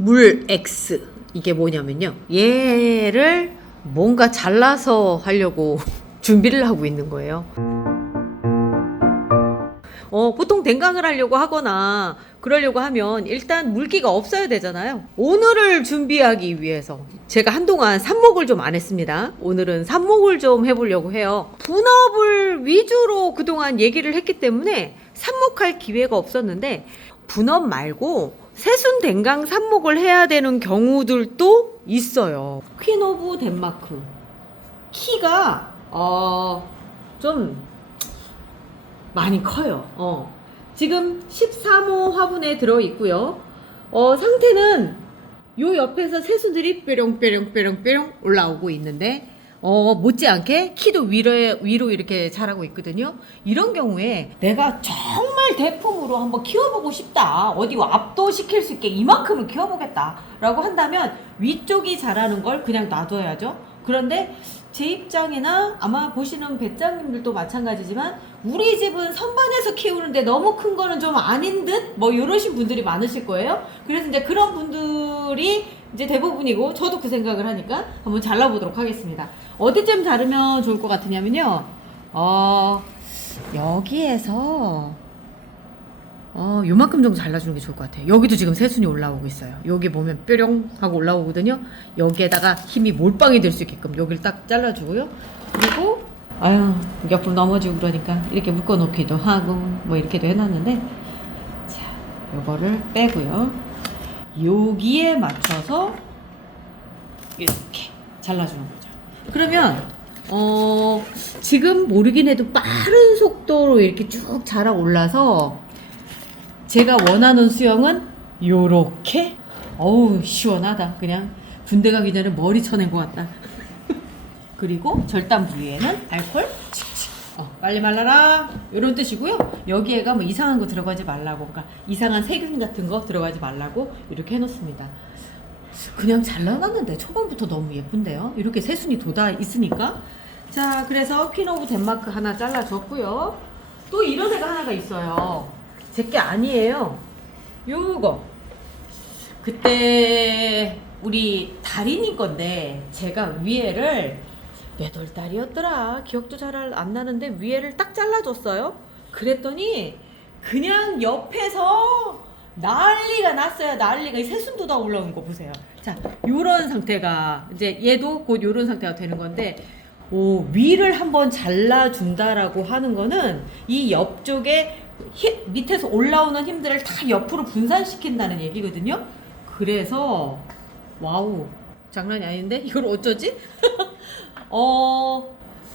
물 X. 이게 뭐냐면요, 얘를 뭔가 잘라서 하려고 준비를 하고 있는 거예요. 보통 댕강을 하려고 하거나 그러려고 하면 일단 물기가 없어야 되잖아요. 오늘을 준비하기 위해서 제가 한동안 삽목을 좀 안 했습니다. 오늘은 삽목을 좀 해보려고 해요. 분업을 위주로 그동안 얘기를 했기 때문에 삽목할 기회가 없었는데, 분업 말고 새순 댕강 삽목을 해야 되는 경우들도 있어요. 퀸 오브 덴마크 키가 좀 많이 커요. 지금 13호 화분에 들어 있고요. 상태는 요 옆에서 새순들이 뾰롱뾰롱뾰롱뾰롱 올라오고 있는데, 못지않게 키도 위로 이렇게 자라고 있거든요. 이런 경우에 내가 정말 대품으로 한번 키워보고 싶다, 어디 압도시킬 수 있게 이만큼은 키워보겠다 라고 한다면 위쪽이 자라는 걸 그냥 놔둬야죠. 그런데 제 입장이나 아마 보시는 배짱님들도 마찬가지지만, 우리 집은 선반에서 키우는데 너무 큰 거는 좀 아닌 듯? 뭐 이러신 분들이 많으실 거예요. 그래서 이제 그런 분들이 이제 대부분이고, 저도 그 생각을 하니까 한번 잘라보도록 하겠습니다. 어디쯤 자르면 좋을 것 같으냐면요, 여기에서 요만큼 정도 잘라주는 게 좋을 것 같아요. 여기도 지금 새순이 올라오고 있어요. 여기 보면 뾰룡 하고 올라오거든요. 여기에다가 힘이 몰빵이 될 수 있게끔 여기를 딱 잘라주고요. 그리고 옆으로 넘어지고 그러니까 이렇게 묶어 놓기도 하고 뭐 이렇게도 해놨는데, 자, 요거를 빼고요. 여기에 맞춰서 이렇게 잘라주는 거죠. 그러면 지금 모르긴 해도 빠른 속도로 이렇게 쭉 자라 올라서 제가 원하는 수영은 요렇게, 어우 시원하다. 그냥 군대 가기 전에 머리 쳐낸 것 같다. 그리고 절단 부위에는 알콜 칙칙, 빨리 말라라 이런 뜻이고요. 여기에가 뭐 이상한 거 들어가지 말라고, 그러니까 이상한 세균 같은 거 들어가지 말라고 이렇게 해놓습니다. 그냥 잘라놨는데 초반부터 너무 예쁜데요. 이렇게 새순이 돋아 있으니까. 자, 그래서 퀸 오브 덴마크 하나 잘라줬고요. 또 이런 애가 하나가 있어요. 제게 아니에요. 요거 그때 우리 달인이 건데, 제가 위에를 몇 월 달이었더라 기억도 잘 안 나는데 위에를 딱 잘라줬어요. 그랬더니 그냥 옆에서 난리가 났어요. 난리가. 이 새순도 다 올라오는 거 보세요. 자, 요런 상태가 이제 얘도 곧 요런 상태가 되는 건데, 위를 한번 잘라준다라고 하는 거는 이 옆쪽에 밑에서 올라오는 힘들을 다 옆으로 분산시킨다는 얘기거든요. 그래서 와우, 장난이 아닌데 이걸 어쩌지?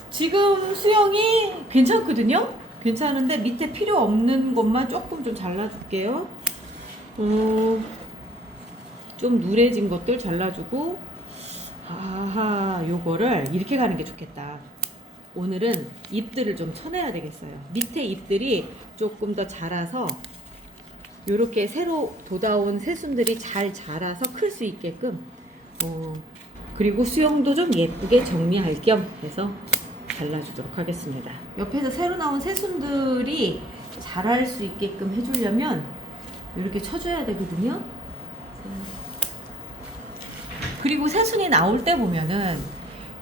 지금 수영이 괜찮거든요. 괜찮은데 밑에 필요 없는 것만 조금 좀 잘라줄게요. 좀 누래진 것들 잘라주고, 요거를 이렇게 가는 게 좋겠다. 오늘은 잎들을 좀 쳐내야 되겠어요. 밑에 잎들이 조금 더 자라서 요렇게 새로 돋아온 새순들이 잘 자라서 클 수 있게끔, 그리고 수영도 좀 예쁘게 정리할 겸 해서 잘라주도록 하겠습니다. 옆에서 새로 나온 새순들이 자랄 수 있게끔 해주려면 이렇게 쳐줘야 되거든요. 그리고 새순이 나올 때 보면은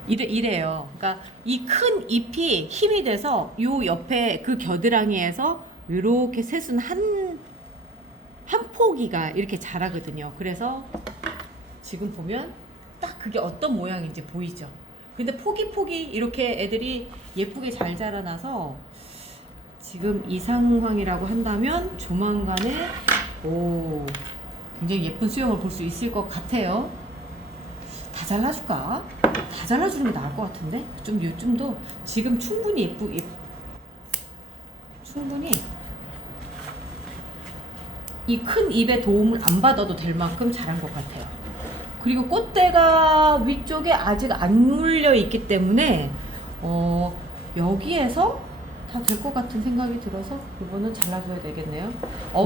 이래요. 그러니까 이 큰 잎이 힘이 돼서 요 옆에 그 겨드랑이에서 이렇게 새순 한 포기가 이렇게 자라거든요. 그래서 지금 보면 딱 그게 어떤 모양인지 보이죠. 근데 포기 이렇게 애들이 예쁘게 잘 자라나서 지금 이 상황이라고 한다면 조만간에 굉장히 예쁜 수영을 볼 수 있을 것 같아요. 다 잘라줄까? 다 잘라주는 게 나을 것 같은데? 요즘도 지금 충분히 충분히 이 큰 잎의 도움을 안 받아도 될 만큼 자란 것 같아요. 그리고 꽃대가 위쪽에 아직 안 물려 있기 때문에 여기에서 다 될 것 같은 생각이 들어서 이거는 잘라줘야 되겠네요.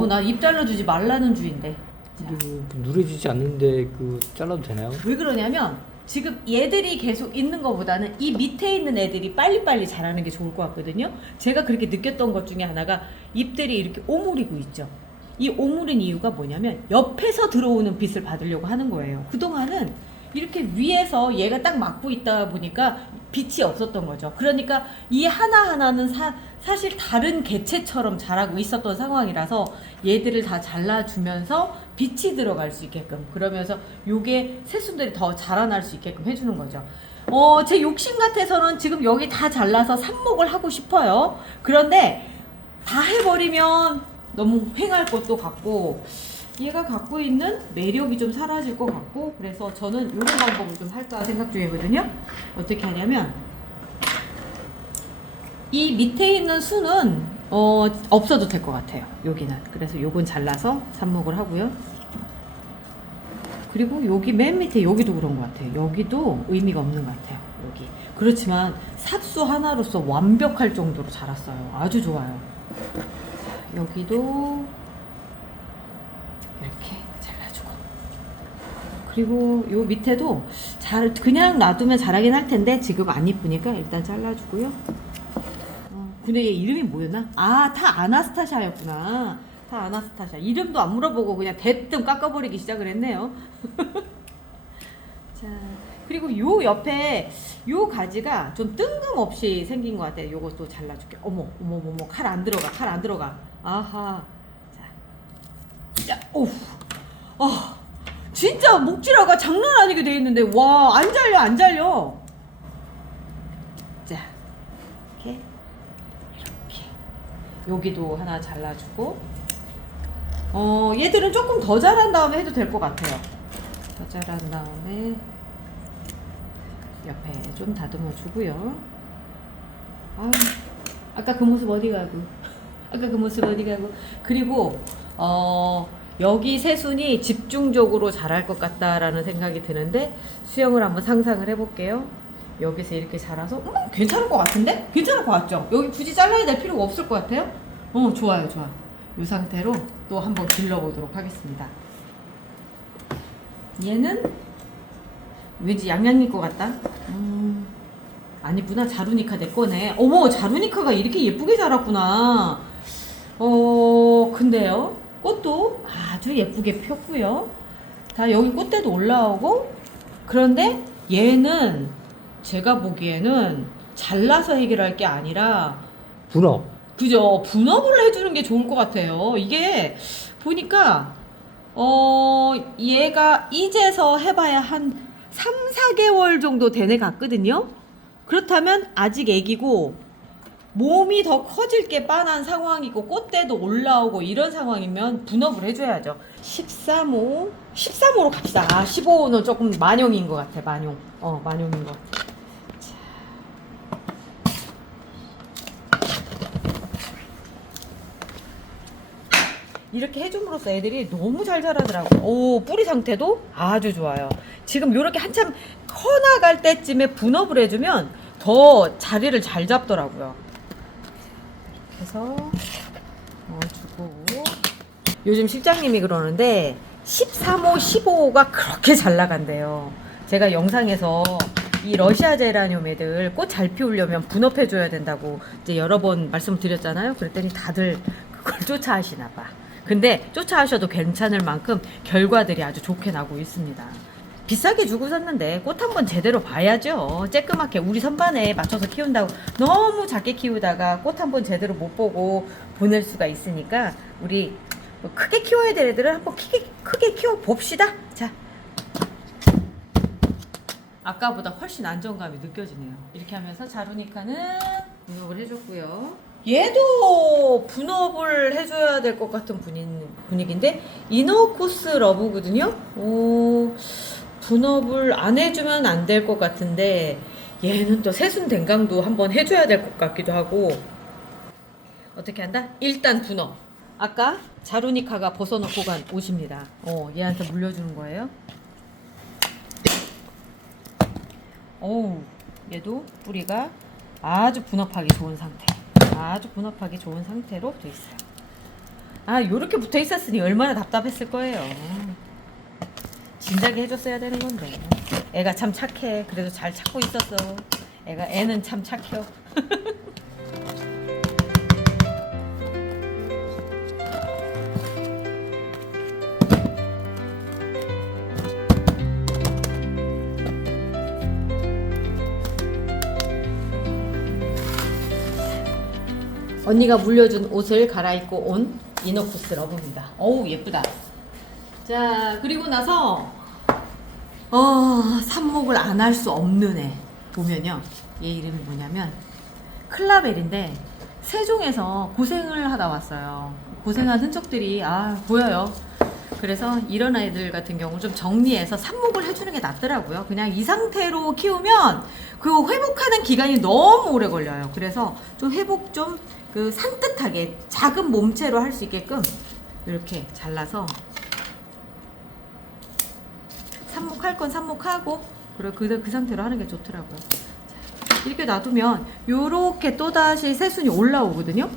나 잎 잘라주지 말라는 주인데. 누래지지 않는데 잘라도 되나요? 왜 그러냐면 지금 얘들이 계속 있는 것보다는 이 밑에 있는 애들이 빨리빨리 자라는 게 좋을 것 같거든요. 제가 그렇게 느꼈던 것 중에 하나가 잎들이 이렇게 오므리고 있죠. 이 오므린 이유가 뭐냐면 옆에서 들어오는 빛을 받으려고 하는 거예요. 그동안은 이렇게 위에서 얘가 딱 막고 있다 보니까 빛이 없었던 거죠. 그러니까 이 하나하나는 사실 다른 개체처럼 자라고 있었던 상황이라서 얘들을 다 잘라주면서 빛이 들어갈 수 있게끔, 그러면서 요게 새순들이 더 자라날 수 있게끔 해주는 거죠. 제 욕심 같아서는 지금 여기 다 잘라서 삽목을 하고 싶어요. 그런데 다 해버리면 너무 횡할 것도 같고 얘가 갖고 있는 매력이 좀 사라질 것 같고, 그래서 저는 이런 방법을 좀 할까 생각 중이거든요. 어떻게 하냐면 이 밑에 있는 수는 없어도 될 것 같아요. 여기는. 그래서 요건 잘라서 삽목을 하고요. 그리고 여기 맨 밑에 여기도 그런 것 같아요. 여기도 의미가 없는 것 같아요. 여기. 그렇지만 삽수 하나로서 완벽할 정도로 자랐어요. 아주 좋아요. 여기도 이렇게 잘라주고, 그리고 요 밑에도 그냥 놔두면 자라긴 할 텐데 지금 안 이쁘니까 일단 잘라주고요. 근데 얘 이름이 뭐였나? 다 아나스타샤였구나. 다 아나스타샤. 이름도 안 물어보고 그냥 대뜸 깎아버리기 시작을 했네요. 자, 그리고 요 옆에 요 가지가 좀 뜬금없이 생긴 것 같아요. 요것도 잘라줄게. 어머, 칼 안 들어가. 아하. 자, 오우. 진짜 목질화가 장난 아니게 돼 있는데, 와, 안 잘려. 자, 이렇게. 여기도 하나 잘라주고, 얘들은 조금 더 자란 다음에 해도 될 것 같아요. 더 자란 다음에 옆에 좀 다듬어 주고요. 아까 그 모습 어디 가고? 그리고 여기 새순이 집중적으로 자랄 것 같다라는 생각이 드는데 수영을 한번 상상을 해볼게요. 여기서 이렇게 자라서 괜찮을 것 같은데? 괜찮을 것 같죠? 여기 굳이 잘라야 될 필요가 없을 것 같아요. 좋아요. 이 상태로 또 한번 길러보도록 하겠습니다. 얘는 왠지 양양일 것 같다. 아니구나. 자루니카 내 거네. 어머, 자루니카가 이렇게 예쁘게 자랐구나. 근데요, 꽃도 아주 예쁘게 폈고요. 다 여기 꽃대도 올라오고. 그런데 얘는 제가 보기에는 잘라서 해결할 게 아니라 분업. 그죠? 분업을 해주는 게 좋을 것 같아요. 이게 보니까 얘가 이제서 해봐야 한 3, 4개월 정도 된 애 같거든요. 그렇다면 아직 애기고 몸이 더 커질 게 빤한 상황이고 꽃대도 올라오고 이런 상황이면 분업을 해줘야죠. 13호 갑시다. 15호는 조금 만용인 것 같아. 만용인 것 같아. 이렇게 해줌으로써 애들이 너무 잘 자라더라고요. 뿌리 상태도 아주 좋아요. 지금 이렇게 한참 커나갈 때쯤에 분업을 해주면 더 자리를 잘 잡더라고요. 그래서 넣어주고, 요즘 실장님이 그러는데 13호, 15호가 그렇게 잘 나간대요. 제가 영상에서 이 러시아 제라늄 애들 꽃 잘 피우려면 분업해줘야 된다고 이제 여러 번 말씀드렸잖아요. 그랬더니 다들 그걸 쫓아하시나 봐. 근데 쫓아하셔도 괜찮을 만큼 결과들이 아주 좋게 나고 있습니다. 비싸게 주고 샀는데 꽃 한번 제대로 봐야죠. 쬐끄맣게 우리 선반에 맞춰서 키운다고 너무 작게 키우다가 꽃 한번 제대로 못 보고 보낼 수가 있으니까 우리 크게 키워야 될 애들은 한번 크게 키워 봅시다. 자, 아까보다 훨씬 안정감이 느껴지네요. 이렇게 하면서 자루니카는 분업을 해줬고요. 얘도 분업을 해줘야 될 것 같은 분위기인데 이너코스 러브거든요. 분업을 안 해주면 안 될 것 같은데 얘는 또 새순 댕강도 한번 해줘야 될 것 같기도 하고. 어떻게 한다? 일단 분업. 아까 자루니카가 벗어놓고 간 옷입니다. 얘한테 물려주는 거예요. 얘도 뿌리가 아주 분업하기 좋은 상태. 아주 분업하기 좋은 상태로 돼 있어요. 요렇게 붙어 있었으니 얼마나 답답했을 거예요. 진작에 해줬어야 되는 건데. 애가 참 착해. 그래도 잘 찾고 있었어. 애는 참 착해. 언니가 물려준 옷을 갈아입고 온 이너쿠스 러브입니다. 어우 예쁘다. 자 그리고 나서 삽목을 안 할 수 없는 애 보면요, 얘 이름이 뭐냐면 클라벨인데 세종에서 고생을 하다 왔어요. 고생한 흔적들이 보여요. 그래서 이런 아이들 같은 경우 좀 정리해서 삽목을 해주는 게 낫더라고요. 그냥 이 상태로 키우면 그 회복하는 기간이 너무 오래 걸려요. 그래서 좀 회복 좀 그 산뜻하게 작은 몸체로 할 수 있게끔 이렇게 잘라서 삽목할 건 삽목하고 그리고 그 상태로 하는 게 좋더라고요. 자, 이렇게 놔두면 요렇게 또다시 새순이 올라오거든요.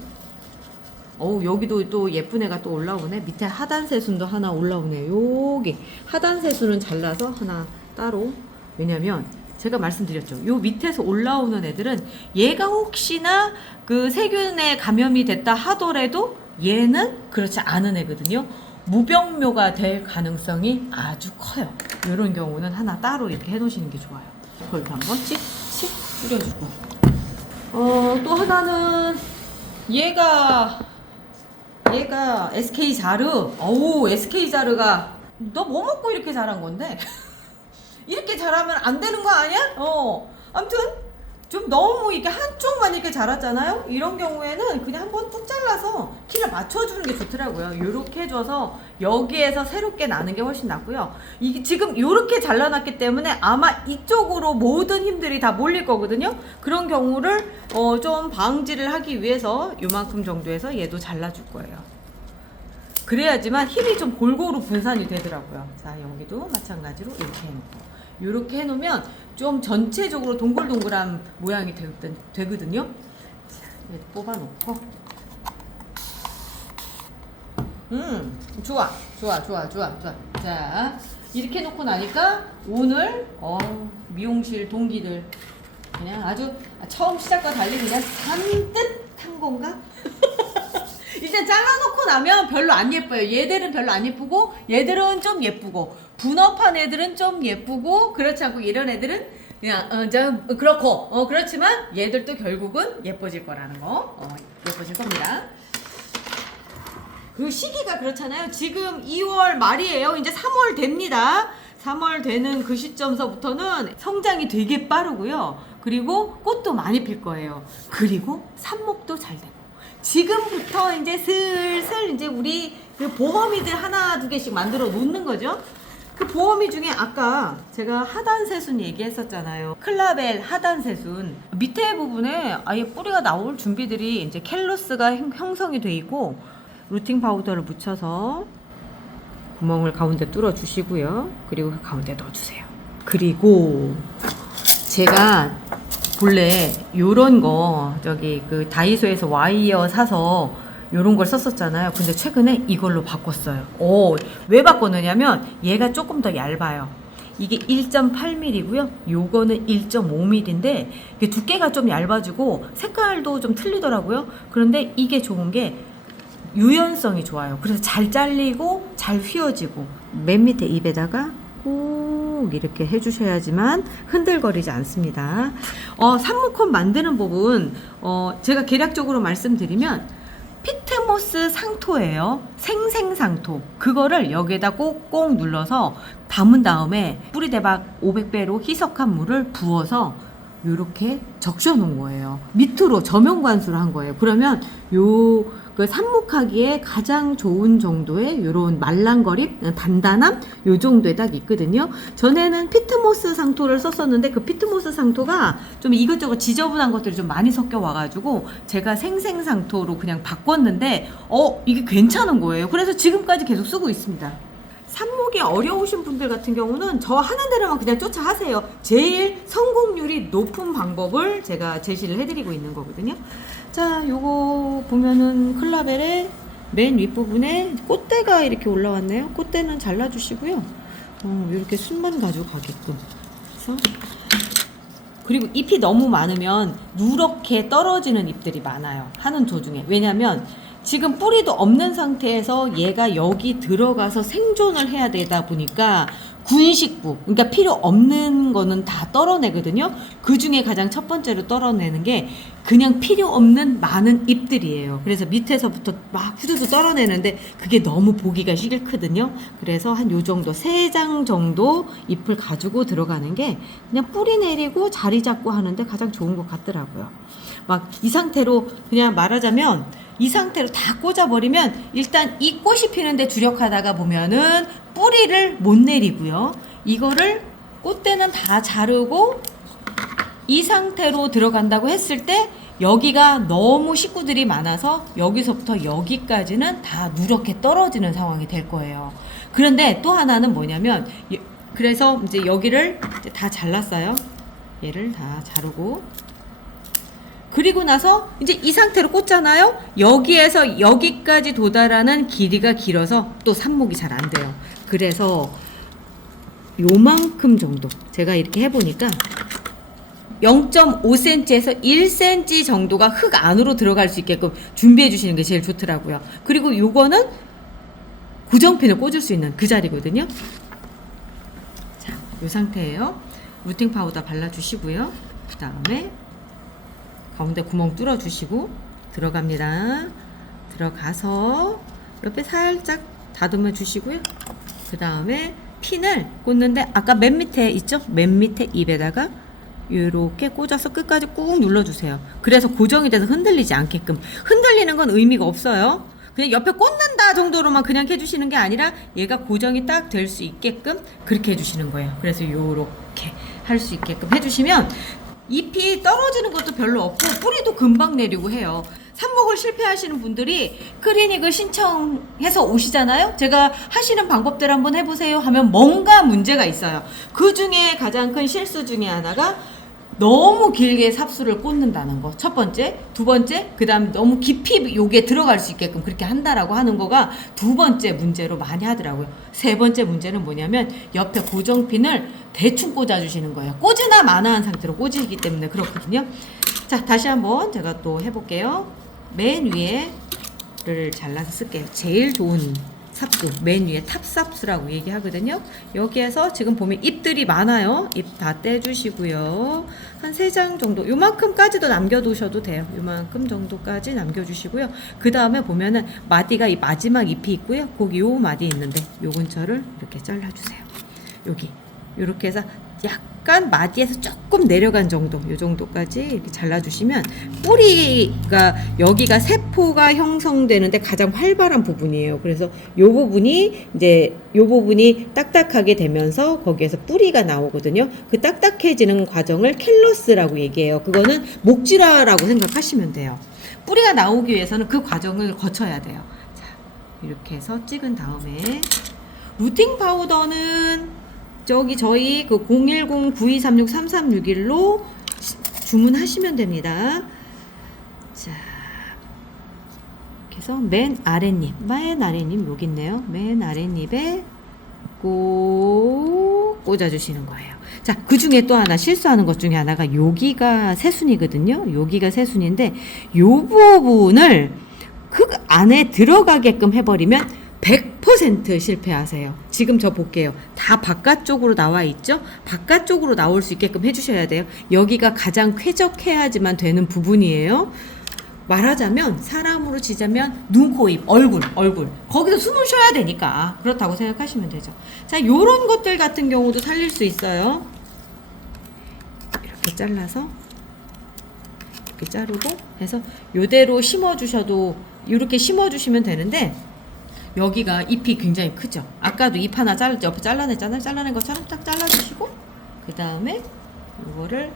여기도 또 예쁜 애가 또 올라오네. 밑에 하단 새순도 하나 올라오네. 여기 하단 새순은 잘라서 하나 따로. 왜냐면 제가 말씀드렸죠. 요 밑에서 올라오는 애들은 얘가 혹시나 그 세균에 감염이 됐다 하더라도 얘는 그렇지 않은 애거든요. 무병묘가 될 가능성이 아주 커요. 이런 경우는 하나 따로 이렇게 해놓으시는 게 좋아요. 그걸 한번 칙칙 뿌려주고. 또 하나는 얘가 SK 자르. SK 자르가 너 뭐 먹고 이렇게 자란 건데? 이렇게 자라면 안 되는 거 아니야? 아무튼 좀 너무 이렇게 한쪽만 이렇게 자랐잖아요. 이런 경우에는 그냥 한번 뚝 잘라서 키를 맞춰주는 게 좋더라고요. 이렇게 해줘서 여기에서 새롭게 나는 게 훨씬 낫고요. 이게 지금 이렇게 잘라놨기 때문에 아마 이쪽으로 모든 힘들이 다 몰릴 거거든요. 그런 경우를 좀 방지를 하기 위해서 요만큼 정도에서 얘도 잘라줄 거예요. 그래야지만 힘이 좀 골고루 분산이 되더라고요. 자, 여기도 마찬가지로 이렇게 해놓고 이렇게 해놓으면 좀 전체적으로 동글동글한 모양이 되거든요. 자, 얘도 뽑아놓고 좋아. 자, 이렇게 놓고 나니까 오늘 미용실 동기들 그냥 아주 처음 시작과 달리 그냥 산뜻한 건가? 일단 잘라놓고 나면 별로 안 예뻐요. 얘들은 별로 안 예쁘고 얘들은 좀 예쁘고 분업한 애들은 좀 예쁘고 그렇지 않고 이런 애들은 그냥 좀 그렇고 그렇지만 얘들도 결국은 예뻐질 거라는 거 예뻐질 겁니다. 그 시기가 그렇잖아요. 지금 2월 말이에요. 이제 3월 됩니다. 3월 되는 그 시점서부터는 성장이 되게 빠르고요. 그리고 꽃도 많이 필 거예요. 그리고 삽목도 잘 되고. 지금부터 이제 슬슬 이제 우리 그 보험이들 하나 두 개씩 만들어 놓는 거죠. 그 보험이 중에 아까 제가 하단 새순 얘기했었잖아요. 클라벨 하단 새순 밑에 부분에 아예 뿌리가 나올 준비들이 이제 캘러스가 형성이 돼 있고 루팅 파우더를 묻혀서 구멍을 가운데 뚫어 주시고요. 그리고 그 가운데 넣어 주세요. 그리고 제가 본래 요런 거 저기 그 다이소에서 와이어 사서 요런 걸 썼었잖아요. 근데 최근에 이걸로 바꿨어요. 왜 바꿨느냐면 얘가 조금 더 얇아요. 이게 1.8mm고요. 요거는 1.5mm인데 이게 두께가 좀 얇아지고 색깔도 좀 틀리더라고요. 그런데 이게 좋은 게 유연성이 좋아요. 그래서 잘 잘리고 잘 휘어지고 맨 밑에 입에다가 꼭 이렇게 해주셔야지만 흔들거리지 않습니다. 삽목콘 만드는 법은 제가 개략적으로 말씀드리면 피트모스 상토예요. 생생상토. 그거를 여기에다 꼭꼭 눌러서 담은 다음에 뿌리대박 500배로 희석한 물을 부어서 요렇게 적셔 놓은 거예요. 밑으로 저면 관수를 한 거예요. 그러면 그 삽목하기에 가장 좋은 정도의 요런 말랑거림, 단단함 요 정도에 딱 있거든요. 전에는 피트모스 상토를 썼었는데 그 피트모스 상토가 좀 이것저것 지저분한 것들이 좀 많이 섞여 와가지고 제가 생생상토로 그냥 바꿨는데 이게 괜찮은 거예요. 그래서 지금까지 계속 쓰고 있습니다. 삽목이 어려우신 분들 같은 경우는 저 하는 대로만 그냥 쫓아 하세요. 제일 성공률이 높은 방법을 제가 제시를 해드리고 있는 거거든요. 자, 요거 보면은 클라벨의 맨 윗부분에 꽃대가 이렇게 올라왔네요. 꽃대는 잘라주시고요. 이렇게 순만 가지고 가게끔. 그래서 그리고 잎이 너무 많으면 누렇게 떨어지는 잎들이 많아요. 하는 도중에. 왜냐면 지금 뿌리도 없는 상태에서 얘가 여기 들어가서 생존을 해야 되다 보니까 군식구, 그러니까 필요 없는 거는 다 떨어내거든요. 그 중에 가장 첫 번째로 떨어내는 게 그냥 필요 없는 많은 잎들이에요. 그래서 밑에서부터 막 후두두 떨어내는데 그게 너무 보기가 싫거든요. 그래서 한 요 정도 3장 정도 잎을 가지고 들어가는 게 그냥 뿌리 내리고 자리 잡고 하는데 가장 좋은 것 같더라고요. 막 이 상태로 그냥 말하자면 이 상태로 다 꽂아버리면 일단 이 꽃이 피는데 주력하다가 보면은 뿌리를 못 내리고요. 이거를 꽃대는 다 자르고 이 상태로 들어간다고 했을 때 여기가 너무 식구들이 많아서 여기서부터 여기까지는 다 누렇게 떨어지는 상황이 될 거예요. 그런데 또 하나는 뭐냐면 그래서 이제 여기를 이제 다 잘랐어요. 얘를 다 자르고 그리고 나서 이제 이 상태로 꽂잖아요. 여기에서 여기까지 도달하는 길이가 길어서 또 삽목이 잘 안 돼요. 그래서 요만큼 정도 제가 이렇게 해보니까 0.5cm에서 1cm 정도가 흙 안으로 들어갈 수 있게끔 준비해 주시는 게 제일 좋더라고요. 그리고 요거는 고정핀을 꽂을 수 있는 그 자리거든요. 자, 요 상태예요. 루팅 파우더 발라주시고요. 그 다음에 가운데 구멍 뚫어주시고 들어갑니다. 들어가서 옆에 살짝 다듬어 주시고요. 그 다음에 핀을 꽂는데 아까 맨 밑에 있죠? 맨 밑에 잎에다가 이렇게 꽂아서 끝까지 꾹 눌러주세요. 그래서 고정이 돼서 흔들리지 않게끔. 흔들리는 건 의미가 없어요. 그냥 옆에 꽂는다 정도로만 그냥 해주시는 게 아니라 얘가 고정이 딱 될 수 있게끔 그렇게 해주시는 거예요. 그래서 요렇게 할 수 있게끔 해주시면 잎이 떨어지는 것도 별로 없고 뿌리도 금방 내리고 해요. 삽목을 실패하시는 분들이 클리닉을 신청해서 오시잖아요. 제가 하시는 방법대로 한번 해보세요 하면 뭔가 문제가 있어요. 그 중에 가장 큰 실수 중에 하나가 너무 길게 삽수를 꽂는다는 거. 첫 번째. 두 번째. 그 다음 너무 깊이 요게 들어갈 수 있게끔 그렇게 한다라고 하는 거가 두 번째 문제로 많이 하더라고요. 세 번째 문제는 뭐냐면 옆에 고정핀을 대충 꽂아주시는 거예요. 꽂으나 마나한 상태로 꽂으시기 때문에 그렇거든요. 자, 다시 한번 제가 또 해볼게요. 맨 위에를 잘라서 쓸게요. 제일 좋은 삽수, 맨 위에 탑삽수라고 얘기하거든요. 여기에서 지금 보면 잎들이 많아요. 잎 다 떼주시고요. 한 3장 정도, 요만큼까지도 남겨두셔도 돼요. 요만큼 정도까지 남겨주시고요. 그 다음에 보면은 마디가 이 마지막 잎이 있고요. 거기 요 마디 있는데 요 근처를 이렇게 잘라주세요. 여기 요렇게 해서 약간 마디에서 조금 내려간 정도, 요 정도까지 이렇게 잘라주시면 뿌리가 여기가 세포가 형성되는데 가장 활발한 부분이에요. 그래서 요 부분이 이제 요 부분이 딱딱하게 되면서 거기에서 뿌리가 나오거든요. 그 딱딱해지는 과정을 캘러스라고 얘기해요. 그거는 목질화라고 생각하시면 돼요. 뿌리가 나오기 위해서는 그 과정을 거쳐야 돼요. 자, 이렇게 해서 찍은 다음에 루팅 파우더는 저기 저희 그 010-9236-3361로 주문하시면 됩니다. 자, 이렇게 해서 맨 아랫잎 여기 있네요. 맨 아랫잎에 꼭 꽂아주시는 거예요. 자, 그 중에 또 하나 실수하는 것 중에 하나가 여기가 새순이거든요. 여기가 새순인데 요 부분을 그 안에 들어가게끔 해버리면 100% 실패하세요. 지금 저 볼게요. 다 바깥쪽으로 나와 있죠? 바깥쪽으로 나올 수 있게끔 해주셔야 돼요. 여기가 가장 쾌적해야지만 되는 부분이에요. 말하자면 사람으로 치자면 눈, 코, 입, 얼굴 거기서 숨을 쉬어야 되니까 그렇다고 생각하시면 되죠. 자, 요런 것들 같은 경우도 살릴 수 있어요. 이렇게 잘라서 이렇게 자르고 해서 요대로 심어주셔도 이렇게 심어주시면 되는데 여기가 잎이 굉장히 크죠. 아까도 잎 하나 옆에 잘라냈잖아요. 잘라낸 것처럼 딱 잘라주시고 그 다음에 이거를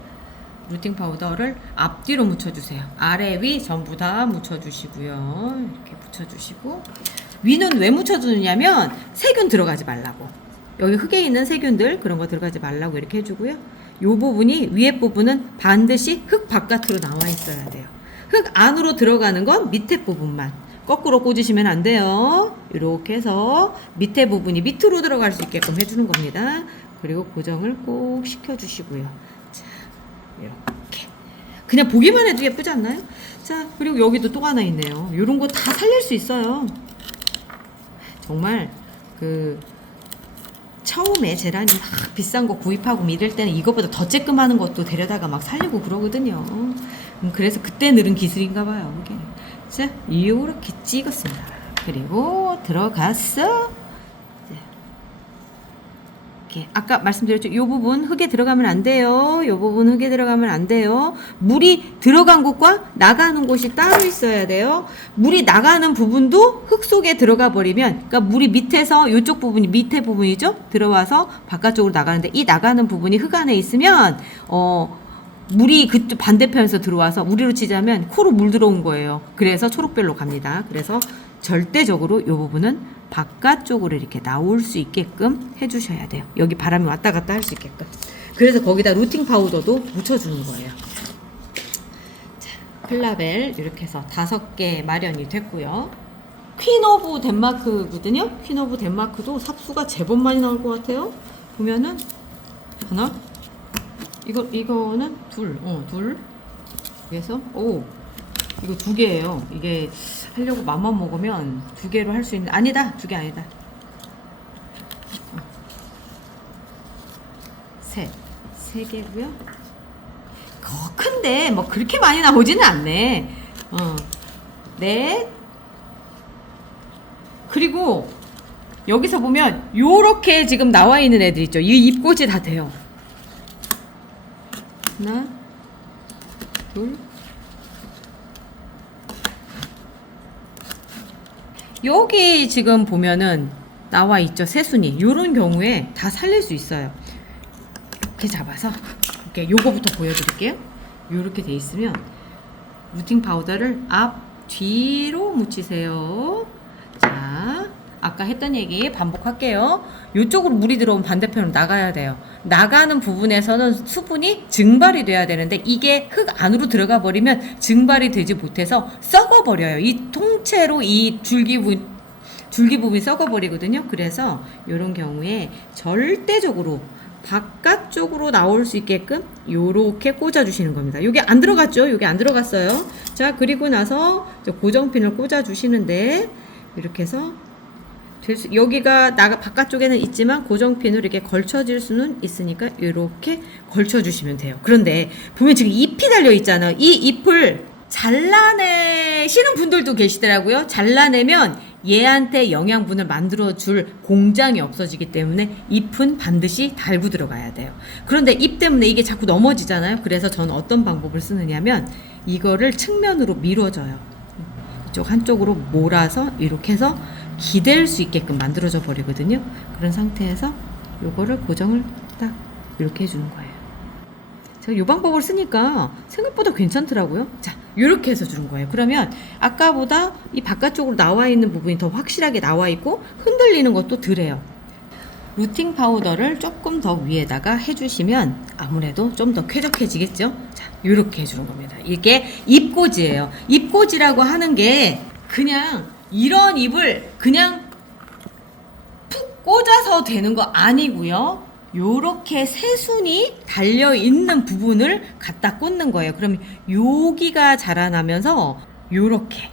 루팅 파우더를 앞뒤로 묻혀주세요. 아래 위 전부 다 묻혀주시고요. 이렇게 묻혀주시고 위는 왜 묻혀주느냐면 세균 들어가지 말라고. 여기 흙에 있는 세균들 그런 거 들어가지 말라고 이렇게 해주고요. 이 부분이 위에 부분은 반드시 흙 바깥으로 나와 있어야 돼요. 흙 안으로 들어가는 건 밑에 부분만. 거꾸로 꽂으시면 안 돼요. 이렇게 해서 밑에 부분이 밑으로 들어갈 수 있게끔 해주는 겁니다. 그리고 고정을 꼭 시켜주시고요. 자, 이렇게 그냥 보기만 해도 예쁘지 않나요? 자, 그리고 여기도 또 하나 있네요. 이런 거 다 살릴 수 있어요. 정말 그 처음에 제란이 막 비싼 거 구입하고 이럴 때는 이거보다 더 쬐끔하는 것도 데려다가 막 살리고 그러거든요. 그래서 그때 늘은 기술인가 봐요. 이게. 자, 요렇게 찍었습니다. 그리고 들어갔어. 이렇게 아까 말씀드렸죠. 요 부분 흙에 들어가면 안 돼요. 요 부분 흙에 들어가면 안 돼요. 물이 들어간 곳과 나가는 곳이 따로 있어야 돼요. 물이 나가는 부분도 흙 속에 들어가 버리면, 그러니까 물이 밑에서 요쪽 부분이 밑에 부분이죠. 들어와서 바깥쪽으로 나가는데 이 나가는 부분이 흙 안에 있으면 물이 그쪽 반대편에서 들어와서 우리로 치자면 코로 물 들어온 거예요. 그래서 초록별로 갑니다. 그래서 절대적으로 이 부분은 바깥쪽으로 이렇게 나올 수 있게끔 해주셔야 돼요. 여기 바람이 왔다 갔다 할 수 있게끔. 그래서 거기다 루팅 파우더도 묻혀주는 거예요. 자, 클라벨 이렇게 해서 5개 마련이 됐고요. 퀸 오브 덴마크거든요. 퀸 오브 덴마크도 삽수가 제법 많이 나올 것 같아요. 보면은 하나, 이거는 둘. 그래서 이거 2개예요. 이게 하려고 맘만 먹으면 2개로 할 수 있는, 아니다, 2개 아니다. 셋. 3개고요. 큰데 뭐 그렇게 많이 나오지는 않네. 넷. 그리고 여기서 보면 요렇게 지금 나와 있는 애들 있죠. 이 입꼬지 다 돼요. 하나, 둘. 여기 지금 보면은 나와 있죠. 새순이. 요런 경우에 다 살릴 수 있어요. 이렇게 잡아서 이렇게 요거부터 보여드릴게요. 요렇게 돼 있으면 루팅 파우더를 앞, 뒤로 묻히세요. 자, 아까 했던 얘기 반복할게요. 요쪽으로 물이 들어오면 반대편으로 나가야 돼요. 나가는 부분에서는 수분이 증발이 돼야 되는데 이게 흙 안으로 들어가 버리면 증발이 되지 못해서 썩어 버려요. 이 통째로 이 줄기 부분이 썩어 버리거든요. 그래서 이런 경우에 절대적으로 바깥쪽으로 나올 수 있게끔 요렇게 꽂아 주시는 겁니다. 여기 안 들어갔죠? 여기 안 들어갔어요. 자, 그리고 나서 고정핀을 꽂아 주시는데 이렇게 해서 여기가 바깥쪽에는 있지만 고정핀으로 이렇게 걸쳐질 수는 있으니까 이렇게 걸쳐주시면 돼요. 그런데 보면 지금 잎이 달려 있잖아요. 이 잎을 잘라내시는 분들도 계시더라고요. 잘라내면 얘한테 영양분을 만들어줄 공장이 없어지기 때문에 잎은 반드시 달고 들어가야 돼요. 그런데 잎 때문에 이게 자꾸 넘어지잖아요. 그래서 저는 어떤 방법을 쓰느냐면 이거를 측면으로 밀어줘요. 이쪽 한쪽으로 몰아서 이렇게 해서 기댈 수 있게끔 만들어져 버리거든요. 그런 상태에서 요거를 고정을 딱 이렇게 해주는 거예요. 제가 요 방법을 쓰니까 생각보다 괜찮더라고요. 자, 요렇게 해서 주는 거예요. 그러면 아까보다 이 바깥쪽으로 나와 있는 부분이 더 확실하게 나와 있고 흔들리는 것도 덜해요. 루팅 파우더를 조금 더 위에다가 해주시면 아무래도 좀 더 쾌적해지겠죠? 자, 요렇게 해주는 겁니다. 이게 잎꽂이에요. 잎꽂이라고 하는 게 그냥 이런 잎을 그냥 푹 꽂아서 되는 거 아니고요. 요렇게 새순이 달려있는 부분을 갖다 꽂는 거예요. 그럼 여기가 자라나면서 요렇게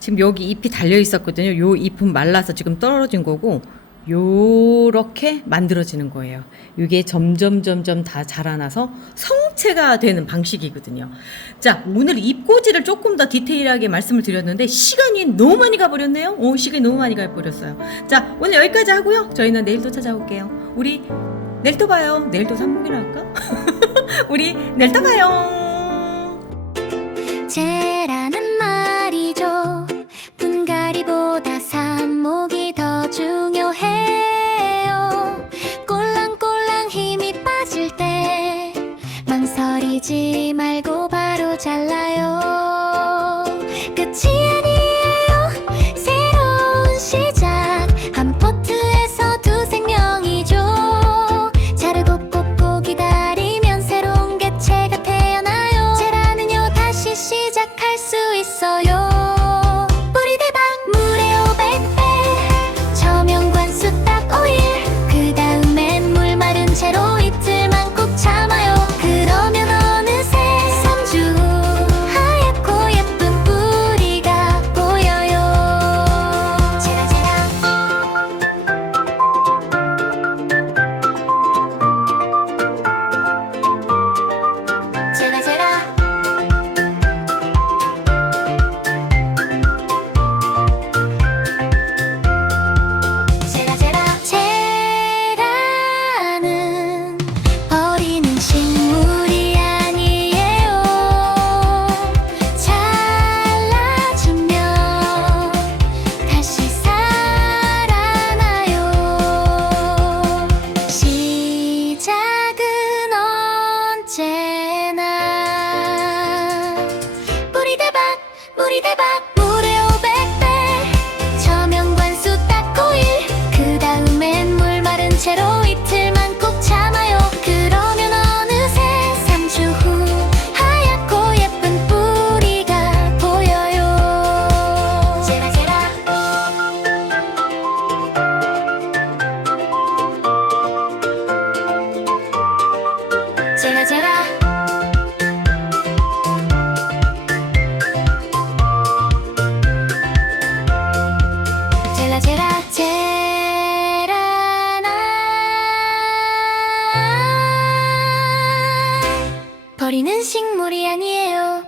지금 여기 잎이 달려있었거든요. 요 잎은 말라서 지금 떨어진 거고 요렇게 만들어지는 거예요. 이게 점점 다 자라나서 성체가 되는 방식이거든요. 자, 오늘 잎꽂이를 조금 더 디테일하게 말씀을 드렸는데 시간이 너무 많이 가버렸네요. 시간이 너무 많이 가버렸어요. 자, 오늘 여기까지 하고요. 저희는 내일 또 찾아올게요. 우리 내일 또 봐요. 내일 또 삼목이라 할까? 우리 내일 또 봐요. 쟤라는 말이죠. 분갈이보다 삽목이 더 중요해요. 꼴랑꼴랑 힘이 빠질 때 망설이지 말고 바로 잘라요. 끝이 아니에요. 새로운 시작. 한 포트에서 두 생명이죠. 자르고 꽂고 기다리면 새로운 개체가 태어나요. 쟤라는요 다시 시작할 수 차박 물에 500배 저명관수 딱 5일 그 다음엔 물 마른 채로 이틀만 꼭 참아요. 그러면 어느새 3주 후 하얗고 예쁜 뿌리가 보여요. 제라제라 제라제라 제라제라 제라나 버리는 식물이 아니에요.